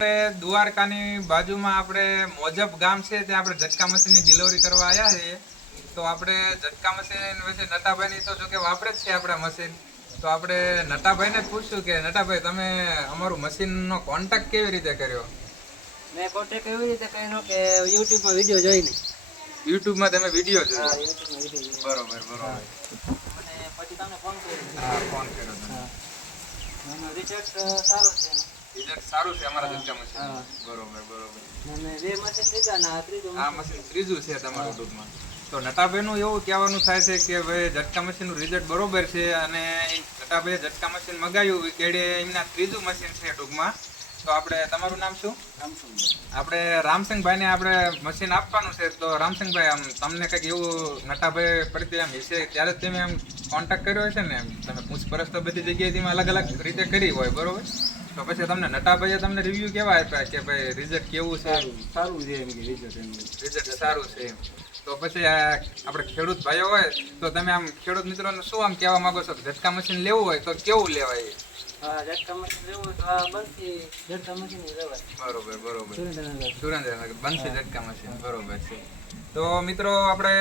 દ્વારકાની બાજુમાં આપણે મોજપ ગામ છે ત્યાં આપણે ઝટકા મશીનની ડિલિવરી કરવા આવ્યા છીએ. તો આપણે ઝટકા મશીન વિશે નટાભાઈની તો જો કે વાપરે જ છે આપણા મશીન. તો આપણે નટાભાઈને પૂછશું કે નટાભાઈ તમે અમારું મશીનનો કોન્ટેક્ટ કેવી રીતે કર્યો? મેં કોન્ટેક્ટ એવી રીતે કર્યો કે યુટ્યુબમાં વિડીયો જોઈને. યુટ્યુબમાં તમે વિડીયો જોયો? હા, યુટ્યુબમાં વિડીયો બરોબર બરોબર. અને પછી તમને ફોન કર્યો. હા, ફોન કર્યો તમે. એનો રિઝલ્ટ સારો છે એનો. રિઝલ્ટ સારું છે અમારા ઝટકા મશીન. હા. બરોબર બરોબર. અને બે મશીન લીધા ને આ ત્રીજું આ મશીન ત્રીજું છે તમારું ટૂંકમાં. તો નટાભાઈનું એવું કહેવાનું થાય છે કે ભાઈ ઝટકા મશીનનું રિઝલ્ટ બરોબર છે અને નટાભાઈએ ઝટકા મશીન મગાવ્યું કેડે એમના ત્રીજું મશીન છે ટૂંકમાં. તો આપણે તમારું નામ શું? આપણે રામસિંહભાઈને આપણે મશીન આપવાનું છે. તો રામસિંહભાઈ આમ તમને કંઈક એવું નટાભાઈ પ્રત્યે આમ વિશે ત્યારે જ તમે આમ કોન્ટેક્ટ કર્યો હશે ને? તમે પૂછપરછ તો બધી જગ્યાએ તમે અલગ અલગ રીતે કરી હોય બરોબર. તો પછી તમને નટાભાઈએ તમને રિવ્યુ કેવા આપ્યા કે ભાઈ રિઝલ્ટ કેવું છે? સારું છે એમ કે રિઝલ્ટ સારું છે એમ. તો પછી આપણે ખેડૂત ભાઈઓ હોય તો તમે આમ ખેડૂત મિત્રોને શું આમ કહેવા માંગો છો? ઝટકા મશીન લેવું હોય તો કેવું લેવાય? હા, ઝટકા મશીન લેવું તો આ બનતી ઝટકા મશીન લેવાય. બરોબર બરોબર. સુરેન્દ્રનગર. સુરેન્દ્રનગર બનશે ઝટકા મશીન. બરોબર છે. તો મિત્રો આપણે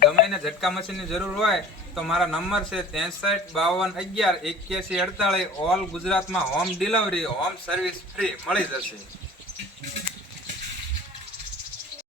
ગમે એને ઝટકા મશીનની જરૂર હોય તો મારા નંબર છે 63 52 11 81 48. ઓલ ગુજરાતમાં home delivery home service free મળી જશે.